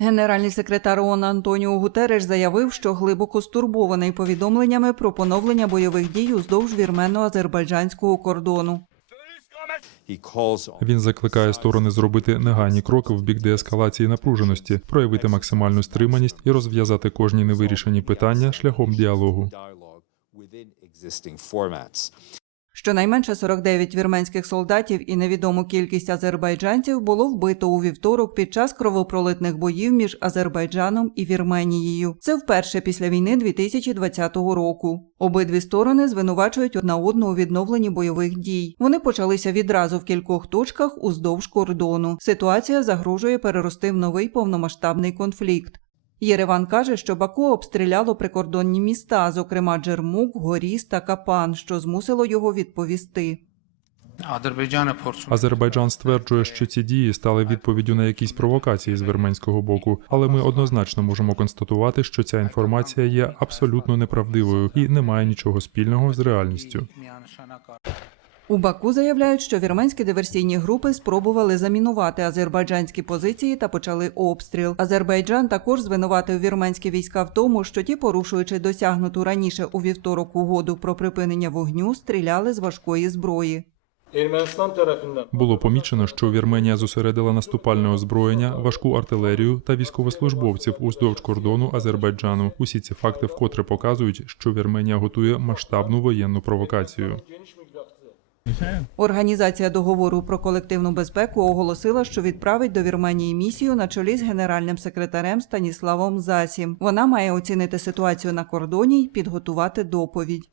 Генеральний секретар ООН Антоніо Гутереш заявив, що глибоко стурбований повідомленнями про поновлення бойових дій уздовж вірмено-азербайджанського кордону. He calls Він закликає сторони зробити негайні кроки в бік деескалації напруженості, проявити максимальну стриманість і розв'язати кожні невирішені питання шляхом діалогу. Щонайменше 49 вірменських солдатів і невідому кількість азербайджанців було вбито у вівторок під час кровопролитних боїв між Азербайджаном і Вірменією. Це вперше після війни 2020 року. Обидві сторони звинувачують одна одну у відновленні бойових дій. Вони почалися відразу в кількох точках уздовж кордону. Ситуація загрожує перерости в новий повномасштабний конфлікт. Єреван каже, що Баку обстріляло прикордонні міста, зокрема Джермук, Горіс та Капан, що змусило його відповісти. Азербайджан. Азербайджан стверджує, що ці дії стали відповіддю на якісь провокації з вірменського боку, але ми однозначно можемо констатувати, що ця інформація є абсолютно неправдивою і не має нічого спільного з реальністю. У Баку заявляють, що вірменські диверсійні групи спробували замінувати азербайджанські позиції та почали обстріл. Азербайджан також звинуватив вірменські війська в тому, що ті, порушуючи досягнуту раніше у вівторок угоду про припинення вогню, стріляли з важкої зброї. Було помічено, що Вірменія зосередила наступальне озброєння, важку артилерію та військовослужбовців уздовж кордону Азербайджану. Усі ці факти вкотре показують, що Вірменія готує масштабну воєнну провокацію. Організація договору про колективну безпеку оголосила, що відправить до Вірменії місію на чолі з генеральним секретарем Станіславом Засім. Вона має оцінити ситуацію на кордоні й підготувати доповідь.